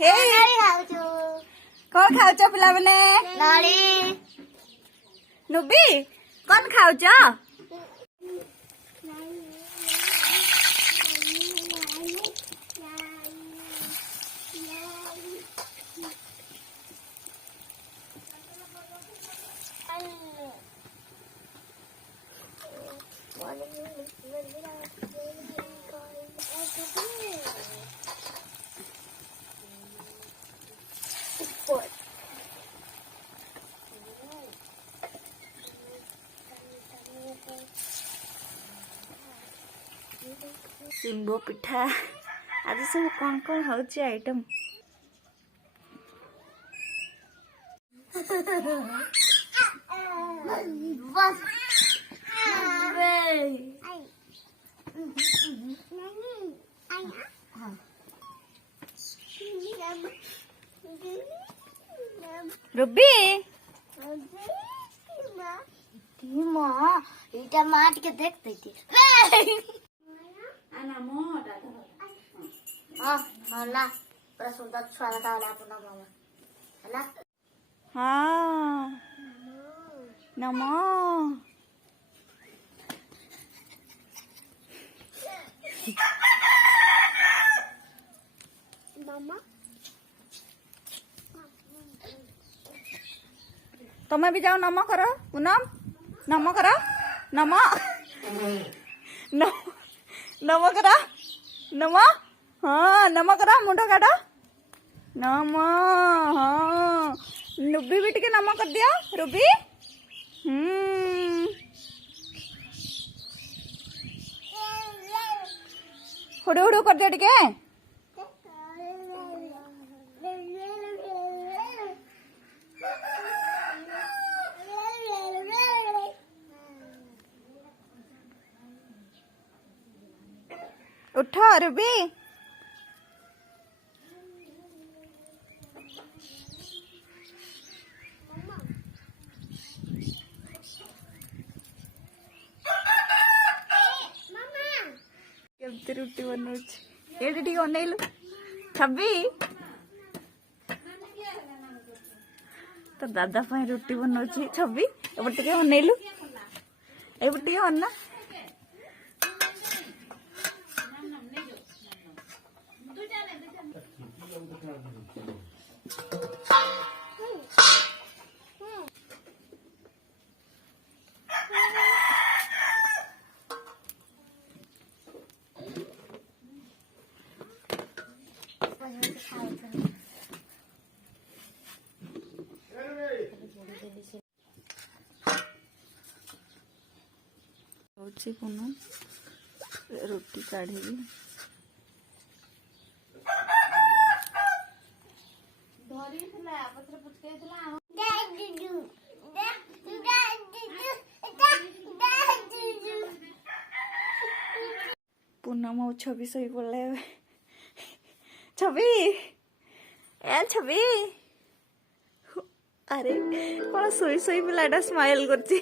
हे कौन खाऊ पिला मैंने नुबी कौन खाऊ सिंबो पिठा आज सब कौन कौन हो आइटम रुबी माट के देखते थी पूरा सुंदर स्वागत है अपना मामा है ना। हाँ नमो मामा तुम्हें भी जाओ नमो करो पूनम नमो करो नमो नमो करो नमो हाँ नमो करो मुंडो काटो नमो हाँ रुबी भी टिके नमो कर दिया रुबी हुडू हुडू कर दिया टिके उठो रुबी रुटी बनौची अनेलु छबी तो दादा पाई रुटी बनौची छबी एपटे अनेलु एपटे अना पूनम रोटी काढ़ी पूनम और छवि सही बोले छवि ए छवि अरे कौन सोई सोई पिलाटा स्माइल करती